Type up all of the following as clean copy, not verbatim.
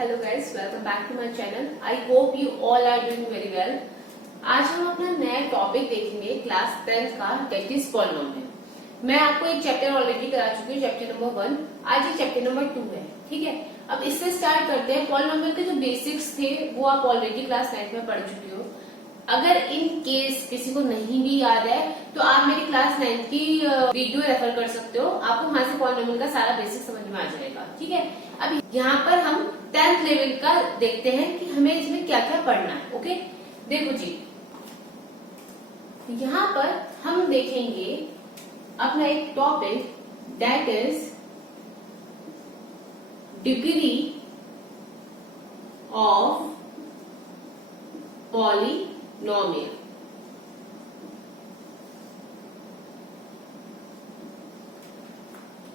Hello guys, welcome back to my channel. I hope you all are doing very well. आज हम अपना नया topic देखेंगे class 10th का, दैट इज पॉलिनोमियल। मैं आपको एक चैप्टर ऑलरेडी करा चुकी हूँ, चैप्टर नंबर 1। आज ये चैप्टर नंबर 2 है, ठीक है। अब इससे स्टार्ट करते हैं। पॉलिनोमियल के जो बेसिक्स थे वो आप ऑलरेडी क्लास 9th में पढ़ चुके हो। अगर इन केस किसी को नहीं भी याद है तो आप मेरी क्लास 9th की वीडियो रेफर कर सकते हो, आपको वहां से पॉलिनोमियल का सारा बेसिक समझ में आ जाएगा, ठीक है। अब यहाँ पर हम 10th लेवल का देखते हैं कि हमें इसमें क्या क्या पढ़ना है। ओके, देखो जी, यहाँ पर हम देखेंगे अपना एक topic, that is degree of polynomial.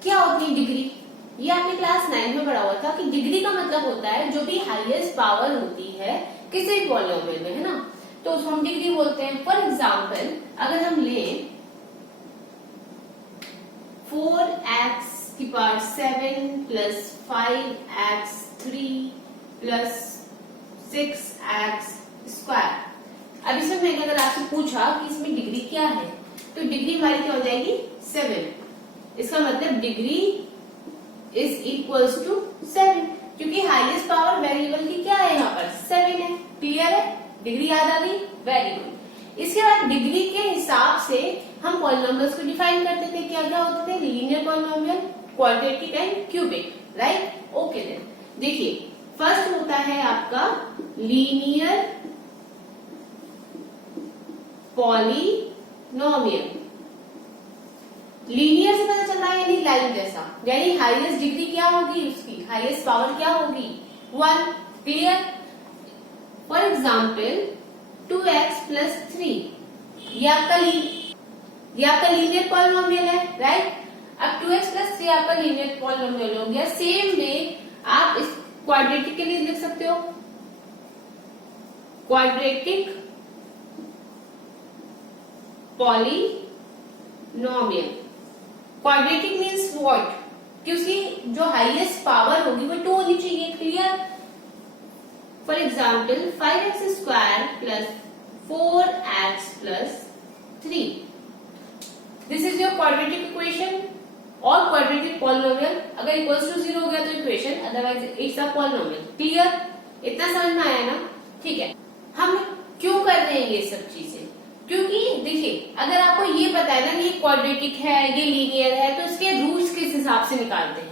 क्या होती है डिग्री? ये आपने क्लास 9 में पढ़ा हुआ था कि डिग्री का मतलब होता है जो भी हाईएस्ट पावर होती है किसी भी पॉलिनोमियल में, है ना, तो उसको हम डिग्री बोलते हैं। फॉर एग्जाम्पल, अगर हम लें 4x7 plus 5x3 plus 6x square. अब इसमें मैंने अगर आपसे पूछा कि इसमें डिग्री क्या है, तो डिग्री हमारी क्या हो जाएगी? 7। इसका मतलब डिग्री इज इक्वल्स टू 7, क्योंकि हाईएस्ट पावर वेरिएबल की क्या है, यहाँ पर 7 है। क्लियर है? डिग्री याद आ गई? Very good. इसके बाद डिग्री के हिसाब से हम पॉलिनोमियल्स को डिफाइन करते थे। क्या क्या होते थे? Linear polynomial, quadratic and cubic, right? Okay then देखिए, फर्स्ट होता है आपका लीनियर पॉलिनोमियल। लीनियर से पता चल रहा है यानी लाइन जैसा, यानी हाईएस्ट डिग्री क्या होगी उसकी, हाईएस्ट पावर क्या होगी? 1। Clear? For example 2x plus 3 ये आपका लीनियर पॉलिनोमियल है, राइट? अब 2x प्लस 3 आपका लीनियर पॉलिनोमियल हो गया। सेम वे आप इस क्वाड्रेटिक के लिए लिख सकते हो, quadratic polynomial. Quadratic means what? कि उसकी जो हाईएस्ट पावर होगी वो 2 होनी चाहिए। Clear? For example 5x square plus 4x plus 3, this is your quadratic equation और क्वाड्रेटिक पॉलिनोमियल। अगर इक्वल्स टू 0 हो गया तो equation, otherwise it's a polynomial. Clear? इतना समझ में आया ना? ठीक है। हम क्यों कर रहे हैं ये सब चीजें? क्योंकि देखिए, अगर आपको ये पता है ना ये क्वाड्रेटिक है, ये लीनियर है, तो इसके रूट्स किस हिसाब से निकालते हैं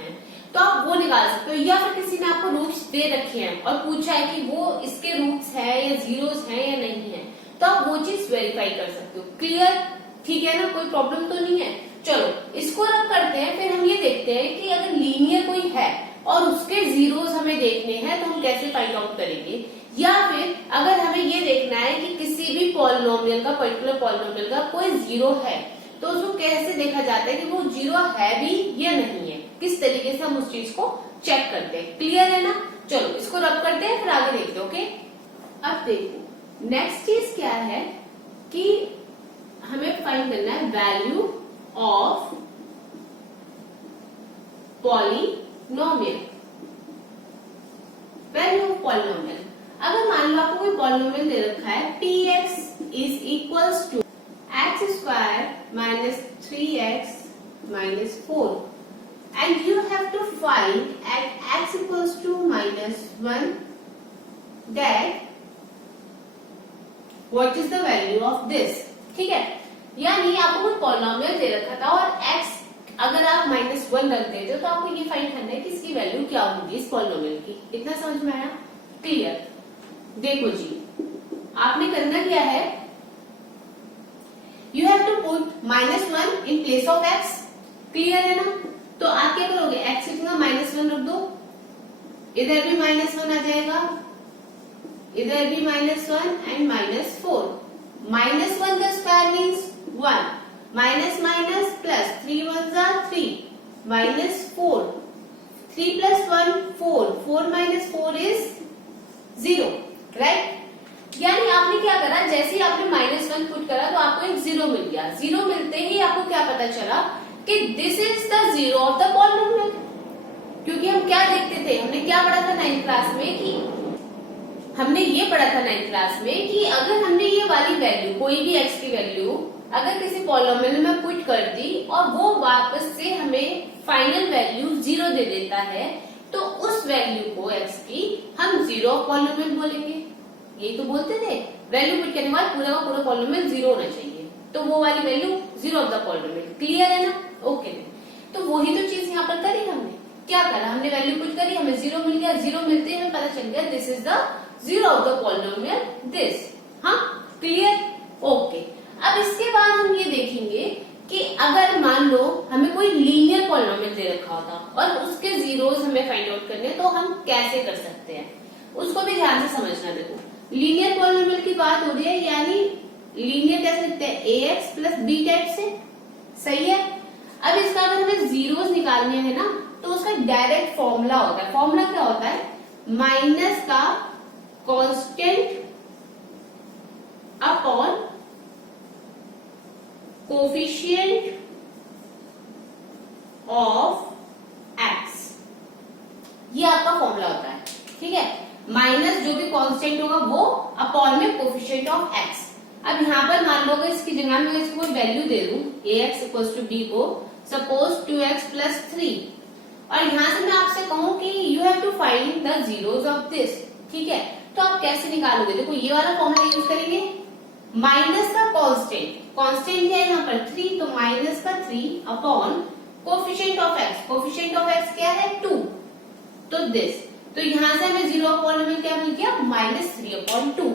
तो आप वो निकाल सकते हो। या फिर किसी ने आपको रूट्स दे रखे हैं और पूछा है कि वो इसके रूट्स है या जीरोस है या नहीं है, तो आप वो चीज वेरीफाई कर सकते हो। क्लियर? ठीक है ना? कोई प्रॉब्लम तो नहीं है। चलो इसको रख करते हैं। फिर हम ये देखते हैं कि अगर लीनियर कोई है और उसके जीरोस हमें देखने हैं तो हम कैसे फाइंड आउट करेंगे। या फिर अगर हमें ये देखना है कि किसी भी पॉलिनोमियल का, पर्टिकुलर पॉलिनोमियल का कोई जीरो है, तो उसको कैसे देखा जाता है कि वो जीरो है भी या नहीं है, किस तरीके से हम उस चीज को चेक करते हैं। क्लियर है ना? चलो इसको रब करते हैं, फिर आगे देखते हैं। ओके, अब देखो नेक्स्ट चीज क्या है कि हमें फाइंड करना है value of polynomial. Value of polynomial, अगर मान लो आपको कोई पॉलिनोमियल दे रखा है px is equals to x square minus 3x minus 4 and you have to find at x equals to minus 1 that what is the value of this। ठीक है, यानी आपको कोई पॉलिनोमियल दे रखा था और x अगर आप -1 रख देते हो तो आपको ये फाइंड करना है कि इसकी वैल्यू क्या होगी इस पॉलिनोमियल की। इतना समझ में आया? क्लियर? देखो जी, आपने करना क्या है, you have to put -1 in place of x। Clear है ना? तो आप क्या करोगे, x कितना -1 रख दो, इधर भी -1 आ जाएगा, इधर भी -1 एंड -4। -1 का square means 1, minus minus plus 3 1 are 3 minus 4, 3 plus 1 4, 4 minus 4 is 0, right? यानी आपने क्या करा, जैसे ही आपने -1 पुट करा तो आपको एक 0 मिल गया। 0 मिलते ही आपको क्या पता चला कि this is the zero of the polynomial. क्योंकि हम क्या देखते थे, हमने क्या पढ़ा था 9th क्लास में हमने ये पढ़ा था 9th क्लास में कि अगर हमने ये वाली वैल्यू, कोई भी x की वैल्यू अगर किसी पॉलिनोमियल में पुट कर दी और वो वापस से हमें फाइनल वैल्यू 0 दे देता है, तो उस वैल्यू को x की हम जीरो ऑफ पॉलिनोमियल बोलेंगे। यही तो बोलते थे, वैल्यू पुट करने के बाद पूरा का पूरा पॉलिनोमियल 0 होना चाहिए, तो वो वाली value zero of the polynomial. Clear है ना? ओके। तो वही तो चीज यहाँ पर करी हमने। क्या करा? हमने वैल्यू पुट करी, हमें 0 मिल गया। 0 मिलते ही हमें पता चल गया this is the zero of the polynomial this. हाँ, क्लियर? ओके। अब इसके बाद हम ये देखेंगे कि अगर मान लो हमें कोई लीनियर पॉलिनोमियल दे रखा होता और उसके जीरोस हमें फाइंड आउट करने, तो हम कैसे कर सकते हैं उसको भी ध्यान से समझना। देखो, लीनियर पॉलिनोमियल की बात हो रही है, यानी लीनियर कैसे लिखते हैं? ax प्लस बी टाइप से। सही है। अब इसका अगर हमें जीरोस निकालने हैं ना, तो उसका डायरेक्ट फॉर्मूला होता है। फॉर्मूला क्या होता है? माइनस का constant upon coefficient of x, ये आपका फॉर्मूला होता है। ठीक है, माइनस जो भी कांस्टेंट होगा वो अपॉन में कोफिशिएंट ऑफ x। अब यहाँ पर मान लो इसकी जगह में इसको कोई वैल्यू दे दूं, ax इक्वल्स टू b को सपोज 2x प्लस 3, और यहाँ से मैं आपसे कहूँ कि you have to find the zeros of this. ठीक है, तो आप कैसे निकालोगे? देखो, ये वाला फॉर्मूला यूज करेंगे। माइनस का कांस्टेंट, कांस्टेंट है यहाँ पर 3, तो माइनस का 3 upon coefficient of x। Coefficient of x क्या है? 2, तो दिस। तो यहाँ से हमें जीरो ऑफ पॉलिनोमियल क्या मिल गया? -3/2।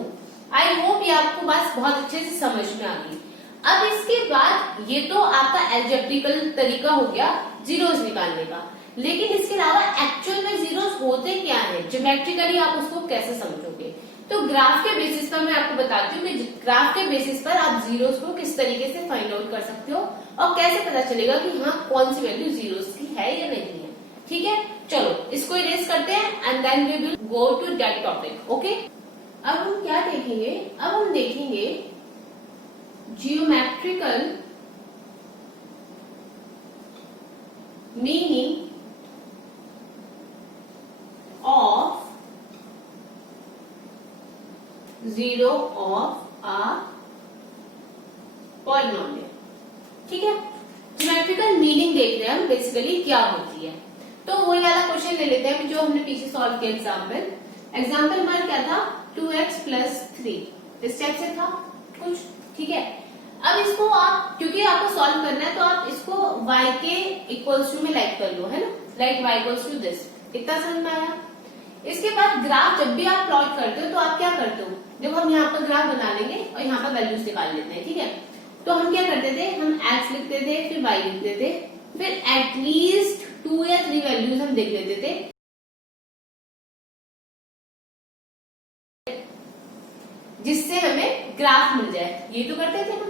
आई होप ये आपको बात बहुत अच्छे से समझ में आ गई। अब इसके बाद ये तो आपका एल्जेब्रिकल तरीका हो गया जीरोस निकालने का, लेकिन इसके अलावा एक्चुअल में जीरोस होते क्या है, ज्योमेट्रिकली आप उसको कैसे समझोगे? तो ग्राफ के बेसिस पर मैं आपको बताती हूँ कि ग्राफ के बेसिस पर आप जीरोस को किस तरीके से फाइंड आउट कर सकते हो और कैसे पता चलेगा कि हाँ कौन सी वैल्यू जीरोस की है या नहीं है। ठीक है, चलो इसको इरेज करते हैं and then we will go to that topic. Okay, अब हम क्या देखेंगे? अब हम देखेंगे geometrical meaning of zero of a polynomial. ठीक है, ज्योमेट्रिकल मीनिंग देख रहे हैं हम बेसिकली क्या होती है। तो वही वाला क्वेश्चन ले लेते हैं जो हमने पीछे सॉल्व किया। एग्जाम्पल हमारा क्या था? 2x प्लस 3 इस टाइप से था कुछ। ठीक है, अब इसको आप, क्योंकि आपको सॉल्व करना है, तो आप इसको y के इक्वल्स टू में लाइक कर लो, है ना? Like y equals to this. इतना समझ में आया? इसके बाद ग्राफ जब भी आप प्लॉट करते हो तो आप क्या करते हो? देखो, हम यहाँ पर ग्राफ बना लेंगे और यहाँ पर वैल्यूज निकाल लेते हैं। ठीक है, तो हम क्या करते थे? हम x लिखते थे, फिर y लिखते थे, फिर एटलीस्ट 2 या 3 वैल्यूज हम देख लेते थे जिससे हमें ग्राफ मिल जाए। ये तो करते थे ना।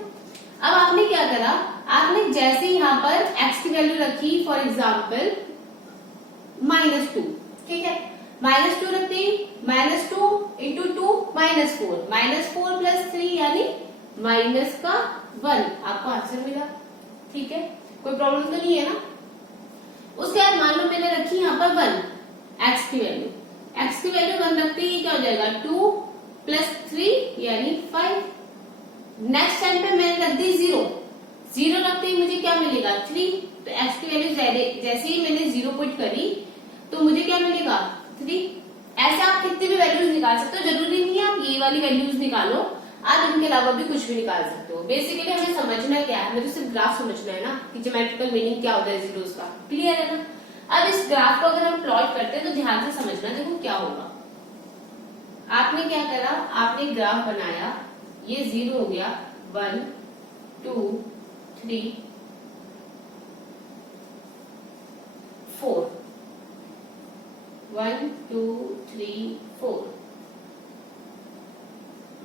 अब आपने क्या करा? आपने जैसे यहाँ पर x की वैल्यू रखी, फॉर एग्जाम्पल -2। ठीक है, -2 रखते ही -2 इंटू 2 -4, -4 प्लस 3 यानी -1 आपको आंसर मिला। ठीक है, कोई प्रॉब्लम तो नहीं है ना? उसके बाद मान लो मैंने रखी यहाँ पर 1 x की वैल्यू, 1 रखते ही क्या हो जाएगा? 2 प्लस 3 यानी 5। नेक्स्ट टाइम पे मैंने रख दी 0 रखते ही मुझे क्या मिलेगा? 3। तो x की वैल्यू जैसे ही मैंने 0 पुट करी तो मुझे क्या मिलेगा? 3। ऐसे आप कितनी भी वैल्यूज निकाल सकते हो, जरूरी नहीं है आप ये वाली वैल्यूज निकालो, आप इनके अलावा भी कुछ भी निकाल सकते हो। बेसिकली हमें समझना क्या है? हमें तो सिर्फ ग्राफ समझना है ना कि ज्योमेट्रिकल मीनिंग क्या होता है जीरोस का। क्लियर है ना? अब इस ग्राफ को अगर हम प्लॉट करते हैं तो ध्यान से समझना। देखो क्या होगा, आपने क्या करा? आपने ग्राफ बनाया, ये 0 हो गया, 1 2 3 4, 1 2 3 4,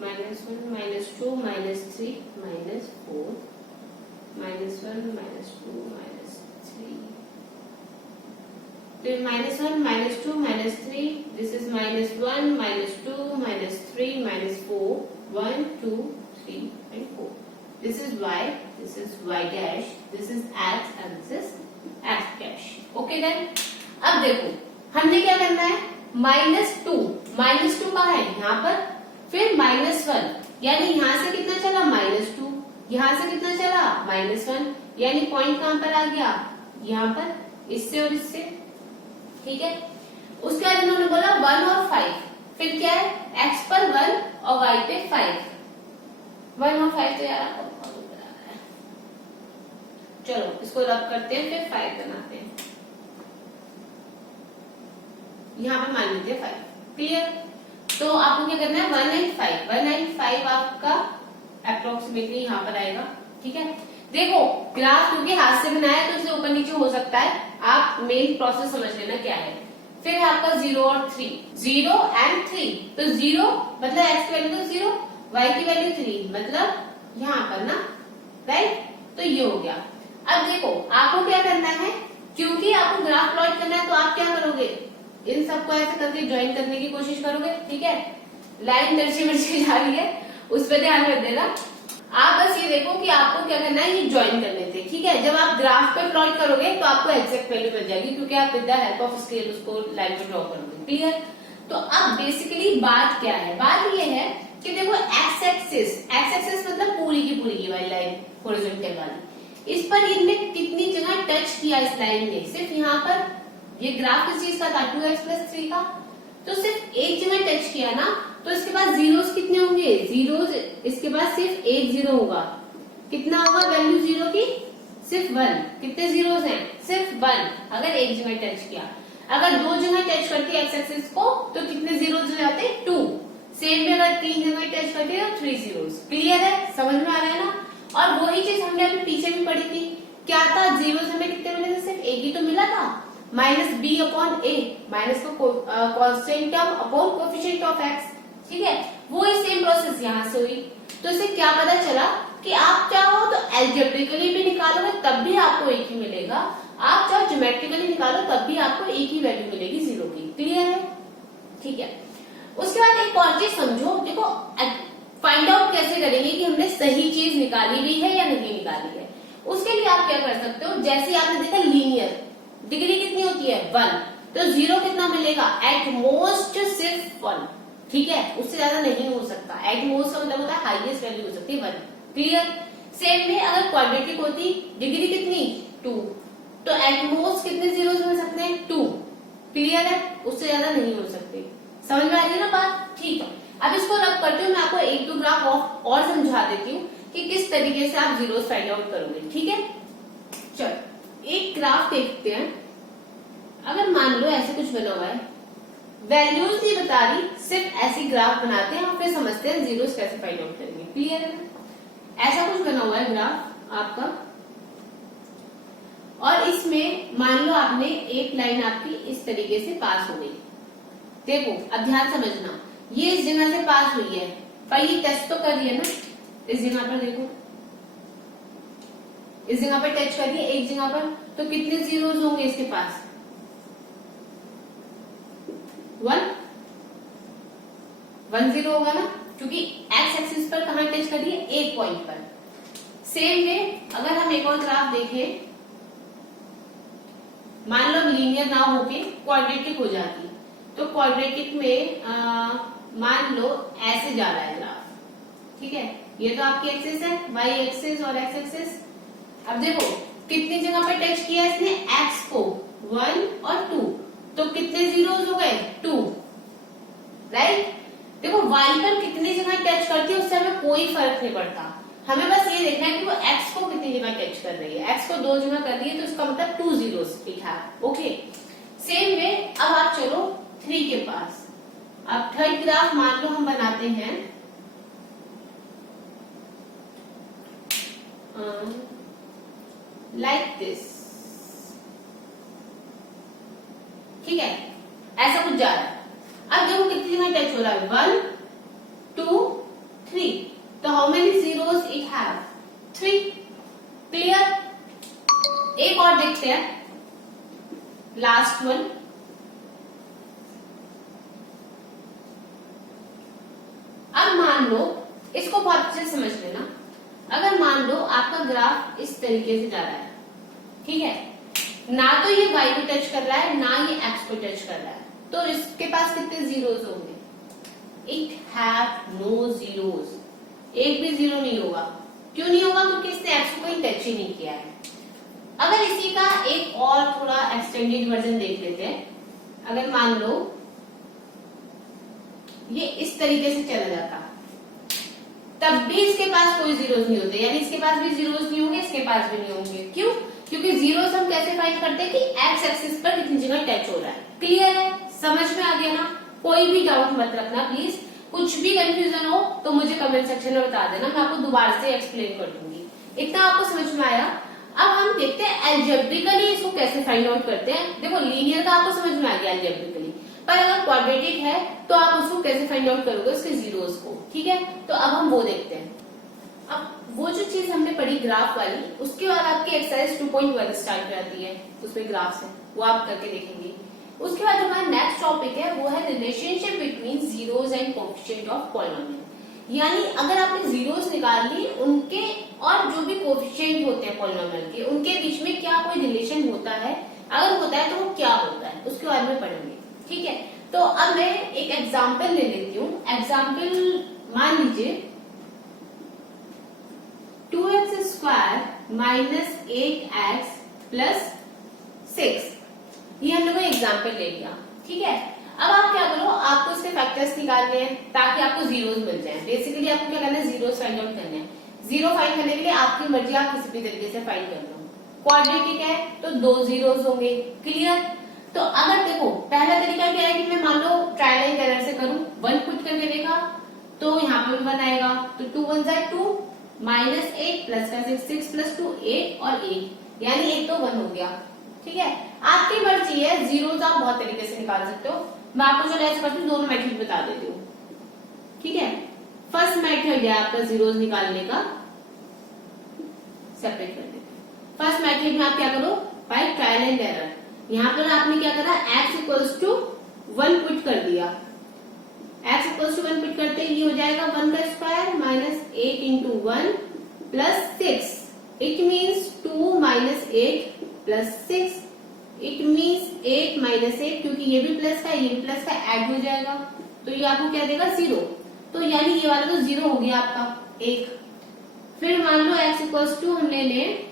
-1 -2 -3 -4, -1 -2 -3, then -1 -2 -3, this is -1 -2 -3 -4, 1 2 3 and 4. This is y, this is y dash, this is x and this is x dash. Okay then? अब देखो हमने क्या करना है? -2, -2 कहाँ है? यहाँ पर। फिर -1, यानी यहाँ से कितना चला? -2, यहाँ से कितना चला? -1, यानी पॉइंट कहाँ पर आ गया? यहाँ पर, इससे और इससे। ठीक है, उसके बाद इन्होंने बोला 1 और 5, फिर क्या है? x पर 1 और y पे 5। 1 और 5 तो यार आपको बहुत ऊपर आ रहा है, चलो इसको रब करते हैं, फिर 5 बनाते हैं। यहाँ पे मान लीजिए 5। क्लियर? तो आपको क्या करना है? 195, 195 आपका अप्रोक्सीमेटली यहाँ पर आएगा। ठीक है, देखो ग्राफ क्योंकि हाथ से बनाया तो इसलिए ऊपर नीचे हो सकता है, आप मेन प्रोसेस समझ लेना क्या है। फिर आपका 0 और 3, 0 एंड 3, तो 0 मतलब x की वैल्यू तो 0, y की वैल्यू 3, मतलब यहाँ पर ना, राइट? तो ये हो गया। अब देखो आपको क्या करना है, क्योंकि आपको ग्राफ प्लॉट करना है तो आप क्या करोगे? इन सबको ऐसे करके ज्वाइन करने की कोशिश करोगे। ठीक है, लाइन दर्शी मिर्ची जा रही है, उस पर ध्यान रख देना। आप बस ये देखो कि आपको क्या करना है, ये ज्वाइन करने थे। ठीक है, जब आप ग्राफ पे प्लॉट करोगे तो आपको एग्जैक्ट वैल्यू मिल जाएगी, क्योंकि आप with the help of scale उसको लाइन पे ड्रॉ करोगे। क्लियर? तो अब बेसिकली बात क्या है? बात ये है कि देखो एक्स एक्सिस मतलब पूरी की वाली लाइन, हॉरिजॉन्टल वाली, इस पर इनने कितनी जगह टच किया इस लाइन ने? सिर्फ यहाँ पर। ये ग्राफ किस चीज का था? 2x+3 का। तो सिर्फ एक जगह टच किया ना, तो इसके पास जीरोस कितने होंगे? जीरोस इसके पास सिर्फ एक जीरो होगा। कितना होगा वैल्यू जीरो की? सिर्फ 1। कितने जीरोस हैं? सिर्फ 1, अगर एक जगह टच किया। अगर दो जगह टच करती है एक्स एक्सिस को तो कितने जीरोस हो जाते? 2। सेम में अगर 3 जगह टच करती है तो 3 जीरोस। क्लियर है? समझ में आ रहा है ना? और वही चीज हमने अभी पीछे भी पढ़ी थी। क्या था? जीरोस हमें कितने मिले थे? सिर्फ एक ही तो मिला था, -b/a, माइनस को constant term upon coefficient of x। ठीक है, वो ही सेम प्रोसेस यहाँ से हुई। तो इससे क्या पता चला कि आप चाहो तो एल्जेब्रिकली भी निकालोगे तब भी आपको एक ही मिलेगा, आप चाहो ज्योमेट्रिकली निकालो तब भी आपको एक ही वैल्यू मिलेगी जीरो की। क्लियर है? ठीक है, उसके बाद एक और चीज समझो। देखो फाइंड आउट कैसे करेंगे कि हमने सही चीज निकाली भी है या नहीं निकाली है। उसके लिए आप क्या कर सकते हो, जैसे आपने देखा लीनियर डिग्री कितनी होती है? 1, तो जीरो कितना मिलेगा? एट मोस्ट सिर्फ 1। ठीक है, उससे ज्यादा नहीं हो सकता। एट मोस्ट का मतलब होता है हाईएस्ट वैल्यू हो सकती है 1। क्लियर? सेम में अगर क्वाड्रेटिक होती डिग्री कितनी? 2, तो एट मोस्ट कितने जीरो मिल सकते हैं? 2। क्लियर है? उससे ज्यादा नहीं हो सकते। समझ में आ रही है ना बात? ठीक है, अब इसको रब करती हूँ, मैं आपको एक दो ग्राफ और समझा देती हूँ कि किस तरीके से आप जीरोस फाइंड आउट करोगे। ठीक है, चलो एक ग्राफ देखते हैं। अगर मान लो ऐसे कुछ बना हुआ है, वैल्यूज नहीं बता रही, सिर्फ ऐसी ग्राफ बनाते हैं और फिर समझते हैं जीरोस कैसे फाइंड आउट करेंगे। क्लियर है? ऐसा कुछ बना हुआ है ग्राफ आपका, और इसमें मान लो आपने एक लाइन आपकी इस तरीके से पास हो गई। देखो अब ध्यान समझना, ये इस जगह से पास हुई है, पर ये टच तो कर रही है ना इस जगह पर। देखो इस जगह पर टच कर रही है, एक जगह पर, तो कितने जीरोस होंगे इसके पास? 1 जीरो होगा ना, क्योंकि एक्स एक्सिस पर कहां टच कर रही है? एक पॉइंट पर। सेम वे अगर हम एक और ग्राफ देखें, मान लो लीनियर ना होके क्वाड्रेटिक हो जाती, तो क्वाड्रेटिक में मान लो ऐसे जा रहा है ग्राफ। ठीक है, ये तो आपकी एक्सिस है, वाई एक्सिस और एक्स एक्सिस। अब देखो कितनी जगह पे टच किया इसने एक्स को? 1 और 2, तो कितने जीरोस हो गए? 2। राइट? देखो वाई पर कितनी जगह टच करती है उससे हमें कोई फर्क नहीं पड़ता, हमें बस ये देखना है कि वो एक्स को कितनी जगह टच कर रही है। एक्स को 2 जगह कर रही है तो इसका मतलब 2 जीरोस लिखा। ओके, सेम वे अब आप चलो 3 के पास। अब थर्ड ग्राफ मान लो हम बनाते हैं लाइक दिस। ठीक है, ऐसा कुछ जा रहा है। अब देखो कितनी जगह टच हो रहा है? 1 2 3, तो how many zeros it have? 3। Clear? एक और देखते हैं, लास्ट वन। अब मान लो, इसको बहुत अच्छे से समझ लेना, अगर मान लो आपका ग्राफ इस तरीके से जा रहा है। ठीक है, ना तो ये y को टच कर रहा है ना ये x को टच कर रहा है। तो इसके पास कितने जीरोस होंगे? इट हैव नो जीरोस, एक भी जीरो नहीं होगा। क्यों नहीं होगा? क्योंकि इसने एक्स को कोई टच ही नहीं किया है। अगर इसी का एक और थोड़ा एक्सटेंडेड वर्जन देख लेते हैं। अगर मान लो ये इस तरीके से चला जाता, तब भी इसके पास कोई जीरोस नहीं होते, यानी इसके पास भी जीरोस नहीं होंगे, इसके पास भी नहीं होंगे। क्यों? क्योंकि जीरोस हम कैसे फाइंड करते हैं कि एक्स एक्सिस पर कितनी जगह टच हो रहा है। क्लियर है? समझ में आ गया ना? कोई भी डाउट मत रखना प्लीज। कुछ भी कंफ्यूजन हो तो मुझे कमेंट सेक्शन में बता देना, मैं आपको दोबारा से एक्सप्लेन कर दूंगी। इतना आपको समझ में आया? अब हम देखते हैं एल्जेब्रिकली इसको कैसे फाइंड आउट करते हैं। देखो लीनियर का आपको समझ में आ गया एल्जेब्रिकली, पर अगर क्वाड्रेटिक है तो आप उसको कैसे फाइंड आउट करोगे, उसके जीरोस को। ठीक है, तो अब हम वो देखते हैं। अब वो जो चीज हमने पढ़ी ग्राफ वाली, उसके बाद आपकी एक्सरसाइज 2.1 स्टार्ट कराती है, उसमें ग्राफ्स है, वो आप करके देखेंगे। उसके बाद हमारा नेक्स्ट टॉपिक है वो है relationship between zeros and coefficient of polynomial. यानी अगर आपने जीरोस निकाल ली, उनके और जो भी कोएफिशिएंट होते हैं पॉलिनोमियल के, उनके बीच में क्या कोई रिलेशन होता है? अगर होता है तो वो क्या होता है, उसके बारे में पढ़ेंगे। ठीक है, तो अब मैं एक एग्जांपल ले लेती हूँ। एग्जांपल मान लीजिए 2x square minus 8x plus 6, ये हम लोगों ने एग्जाम्पल ले लिया। ठीक है, अब आप क्या करो, आपको इसके फैक्टर्स निकालने हैं ताकि आपको जीरोस मिल जाए। बेसिकली आपको क्या करना है, जीरोस फाइंड आउट करने हैं। जीरो फाइंड करने के लिए आपकी मर्जी, आप किसी भी तरीके से फाइंड कर लो। क्वाड्रेटिक है तो 2 जीरोस होंगे। क्लियर? तो अगर देखो पहला तरीका क्या है कि मैं मान लो ट्रायल एंड एरर से करूं, 1 पुट करके देखा तो यहाँ पे 1 आएगा, तो 2 1 जाए 2, माइनस 8 प्लस का 6 प्लस 2 8 और 8, यानी 1 तो 1 हो गया। ठीक है, आपकी मर्जी है, जीरोस आप बहुत तरीके से निकाल सकते हो। मैं आपको जो ऐसे करती हूँ दोनों मेथड बता देती हूँ। ठीक है, फर्स्ट मेथड है आपका जीरोस निकालने का, सेपरेट कर देते हैं। फर्स्ट मेथड में आप क्या करो, बाय ट्रायल एंड एरर। यहाँ पर आपने क्या करा, x इक्वल्स टू 1 पुट कर दिया। x इक्वल्स टू 1 पुट करते ही हो जाएगा 1 का square minus 8 into 1 plus 6। It means 2 minus 8 plus 6। It means 8 minus 8, क्योंकि ये भी प्लस का ये भी प्लस का ऐड हो जाएगा, तो ये आपको क्या देगा 0। तो यानी ये वाला तो 0 हो गया आपका 1। फिर मान लो x इक्वल्स टू हम ले लें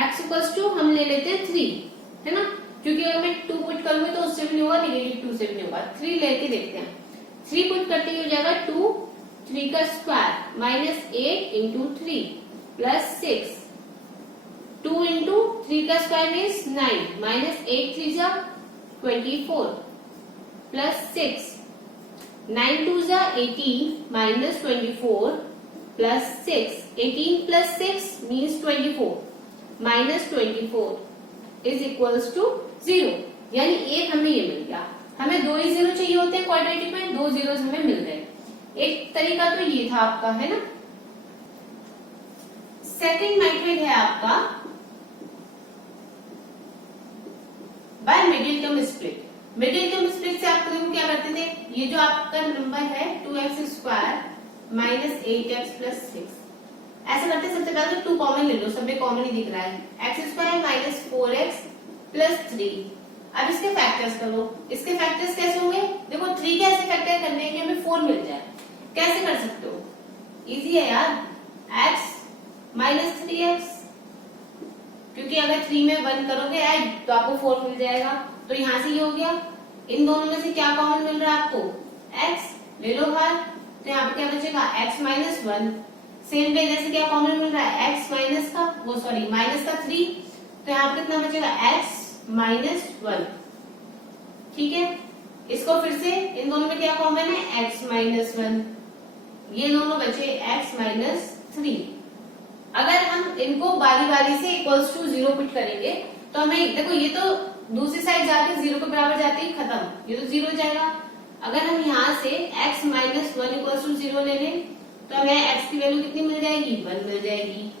x इक्वल्स टू हम ले लेते हैं 3, है ना, क्योंकि अगर मैं 2 पुट करूंगी तो उससे भी नहीं होगा, नेगेटिव 2 से भी नहीं होगा। 3 लेके देखते हैं। 3 पुट करते ही हो जाएगा 2, 3 का square minus 8 into 3 plus 6। 2 into 3 का स्क्वायर इज 9 माइनस 8 3 जा 24 प्लस 6। 9 2 जा 18 minus 24 plus 6। 18 plus 6 means 24 minus 24 is equals to 0, यानी 1 हमें ये मिल गया। हमें 2 ही जीरो चाहिए होते हैं क्वाड्रेटिक में, 2 जीरोस हमें मिल गए। एक तरीका तो ये था आपका, है ना। सेकंड मेथड है आपका by middle term split. Middle term split से आप क्या करते थे, ये जो आपका नंबर है 2x square minus 8x plus 6, ऐसा करते सबसे पहले तो 2 कॉमन ले लो, सब में कॉमन ही दिख रहा है। x square minus 4x plus 3। अब इसके फैक्टर्स करो। इसके फैक्टर्स कैसे होंगे, देखो 3 के ऐसे फैक्टर करने हैं कि हमें 4 मिल जाए। कैसे कर सकते हो, इजी है यार, x माइनस 3x, क्योंकि अगर 3 में 1 करोगे ऐड तो आपको 4 मिल जाएगा, तो यहां से ये हो गया। इन दोनों में से क्या कॉमन मिल रहा है आपको, x ले लो बाहर, तो यहाँ पे क्या बचेगा x माइनस 1। सेम वे जैसे क्या कॉमन मिल रहा है, x माइनस का वो सॉरी माइनस का 3, तो यहाँ पे कितना बचेगा x माइनस 1। ठीक है, इसको फिर से इन दोनों में क्या कॉमन है, x माइनस 1, ये दोनों बचे x माइनस 3। अगर हम इनको बारी बारी से इक्वल्स टू 0 पुट करेंगे तो हमें देखो ये तो दूसरी साइड जाके 0 के बराबर जाते ही खत्म, ये तो 0 हो जाएगा। अगर हम यहाँ से x माइनस 1 इक्वल्स टू 0 ले लें तो हमें x की वैल्यू कितनी मिल जाएगी, 1 मिल जाएगी।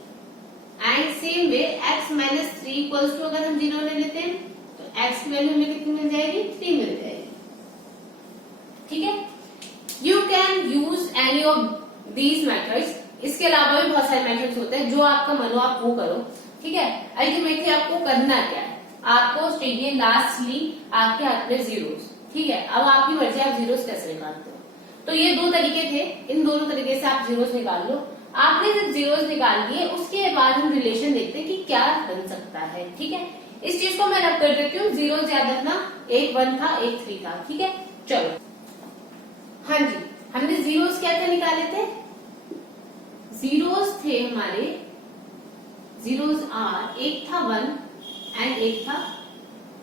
And same way x minus 3 equals to अगर हम 0 ले लेते हैं तो x की वैल्यू हमें कितनी मिल जाएगी, 3 मिल जाएगी। ठीक है, you can use any of these methods इसके अलावा भी बहुत सारे मेथड्स होते हैं, जो आपका मन हो आप वो करो, ठीक है। अल्टीमेटली आपको करना क्या है, आपको चाहिए लास्टली आपके हाथ में जीरोस, ठीक है। अब आपकी मर्जी आप जीरोस कैसे निकालते हो। तो ये दो तरीके थे, इन दोनों तरीके से आप जीरोस निकाल लो। आपने जब जीरोस निकाल लिए उसके बाद हम रिलेशन देखते हैं कि क्या बन सकता है, ठीक है। इस चीज को मैं रब कर देती हूँ, जीरो याद रखना, एक 1 था एक 3 था, ठीक है। चलो हाँ जी, हमने जीरोस क्या थे निकाले थे, जीरोस थे हमारे, जीरोस आर, एक था 1 एंड एक था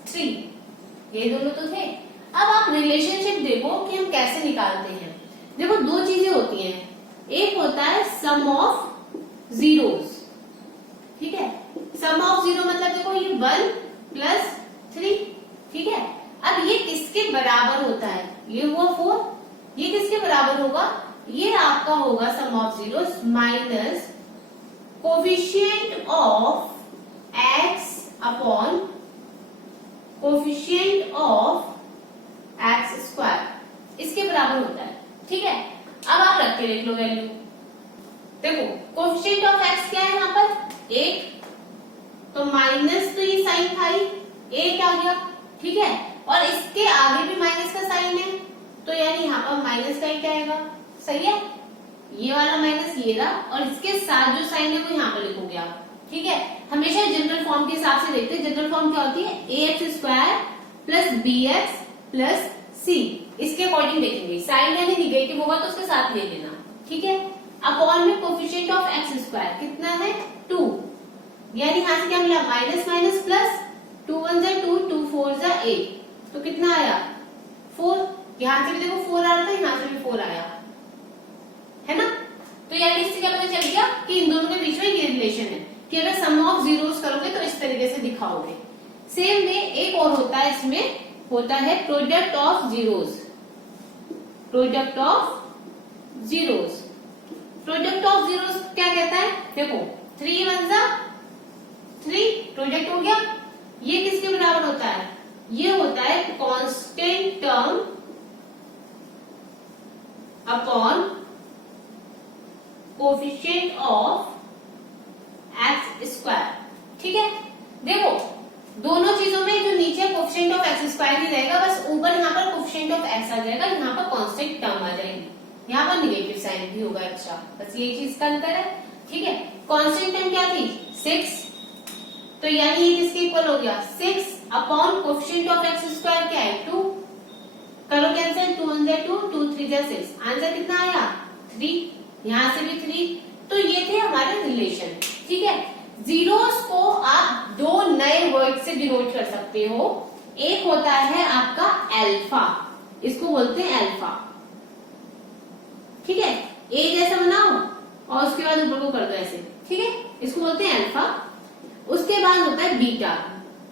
3, ये दोनों तो थे। अब आप रिलेशनशिप देखो कि हम कैसे निकालते हैं। देखो दो चीजें होती हैं, एक होता है सम ऑफ जीरोस, ठीक है। सम ऑफ जीरो मतलब देखो ये 1 प्लस 3, ठीक है। अब ये किसके बराबर होता है, ये हुआ 4, ये किसके बराबर होगा, ये आपका होगा sum of zeros minus coefficient of x upon coefficient of x square, इसके बराबर होता है, ठीक है। अब आप रख के देख लो वैल्यू, देखो कोफिशिएंट ऑफ एक्स क्या है यहाँ पर 1, तो माइनस, तो ये साइन था ही 1 आ गया, ठीक है। और इसके आगे भी माइनस का साइन है, तो यानी यहाँ पर माइनस का 1 आएगा, सही है। ये वाला माइनस ये रहा, और इसके साथ जो साइन है वो यहाँ पर लिखोगे आप, ठीक है। हमेशा जनरल फॉर्म के हिसाब से देखते हैं, जनरल फॉर्म क्या होती है, ax square plus bx plus c, इसके अकॉर्डिंग देखेंगे। साइन यानी निगेटिव होगा तो उसके साथ ले लेना, ठीक है। अपॉन में कोफिशिएंट ऑफ एक्स स्क्वायर कितना है 2, यानी यहां से क्या मिला माइनस माइनस प्लस, 2 1 जा 2, 2 4 जा 8, तो कितना आया 4, यहां से भी देखो 4 आ रहा था, यहां से भी 4 आया है ना। तो यानी इससे क्या पता चल गया कि इन दोनों के बीच में ये रिलेशन है कि अगर सम ऑफ जीरोस करोगे तो इस तरीके से दिखाओगे। सेम में एक और होता है, इसमें होता है product of zeros, product of zeros. Product of zeros क्या कहता है, देखो 3 1 जा 3, प्रोडक्ट हो गया। ये किसके बराबर होता है, ये होता है constant term upon coefficient of x square, ठीक है। देखो दोनों चीजों में जो नीचे कोफिशिएंट ऑफ एक्स स्क्वायर ही रहेगा, बस ऊपर यहाँ पर कोफिशिएंट ऑफ एक्स आ जाएगा, यहाँ पर कांस्टेंट टर्म आ जाएगी, यहाँ पर निगेटिव साइन भी होगा एक्स्ट्रा, बस ये चीज का अंतर है, ठीक है। कांस्टेंट टर्म क्या थी 6, तो यानी ये किसके इक्वल हो गया 6 upon coefficient of x square क्या है 2, करो कैंसिल, 2 1 जा 2, 2 3 जा 6, आंसर कितना आया 3, यहां से भी 3। तो ये थे हमारे रिलेशन, ठीक है। जीरोस को आप दो नए वर्ड से डिनोट कर सकते हो, एक होता है आपका अल्फा, इसको बोलते हैं अल्फा, ठीक है। ए जैसा बनाओ और उसके बाद ऊपर को कर दो ऐसे, ठीक है, इसको बोलते हैं अल्फा। उसके बाद होता है बीटा,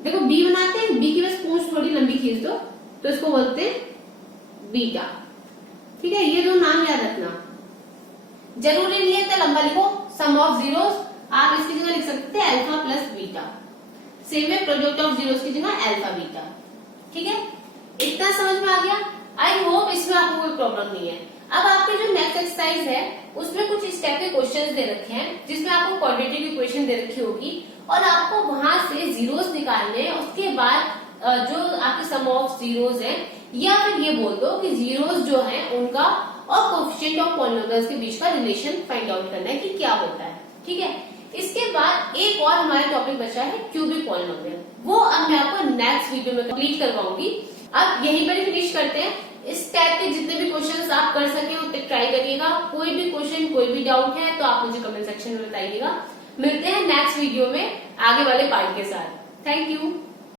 देखो बी बनाते हैं, बी की बस पूंछ थोड़ी लंबी खींच दो, तो इसको बोलते हैं बीटा, ठीक है। ये दो नाम याद रखना, जरूरी नहीं है तो लंबा लिखो, सम ऑफ जीरोस आप इसकी जगह लिख सकते हैं अल्फा प्लस बीटा, सेम में प्रोडक्ट ऑफ जीरोस की जगह अल्फा बीटा, ठीक है। इतना समझ में आ गया, आई होप इसमें आपको कोई प्रॉब्लम नहीं है। अब आपके जो नेक्स्ट एक्सरसाइज है उसमें कुछ इस टाइप के क्वेश्चंस दे रखे हैं, जिसमें आपको क्वाड्रेटिक इक्वेशन दे रखी होगी और आपको वहां से जीरोस निकालने हैं। उसके बाद जो आपके सम ऑफ जीरोस है, या फिर ये बोल दो कि जीरोस जो है उनका और कोएफिशिएंट ऑफ पॉलिनोमियल्स के बीच का रिलेशन फाइंड आउट करना है कि क्या होता है, ठीक है। इसके बाद एक और हमारा टॉपिक बचा है क्यूबिक पॉलिनोमियल, वो अब मैं आपको नेक्स्ट वीडियो में कंप्लीट करवाऊंगी। अब यहीं पर फिनिश करते हैं। इस टाइप के जितने भी क्वेश्चंस आप कर सके उतने ट्राई करिएगा। कोई भी क्वेश्चन कोई भी डाउट है तो आप मुझे कमेंट सेक्शन में बताइएगा। मिलते हैं नेक्स्ट वीडियो में आगे वाले पार्ट के साथ। Thank you.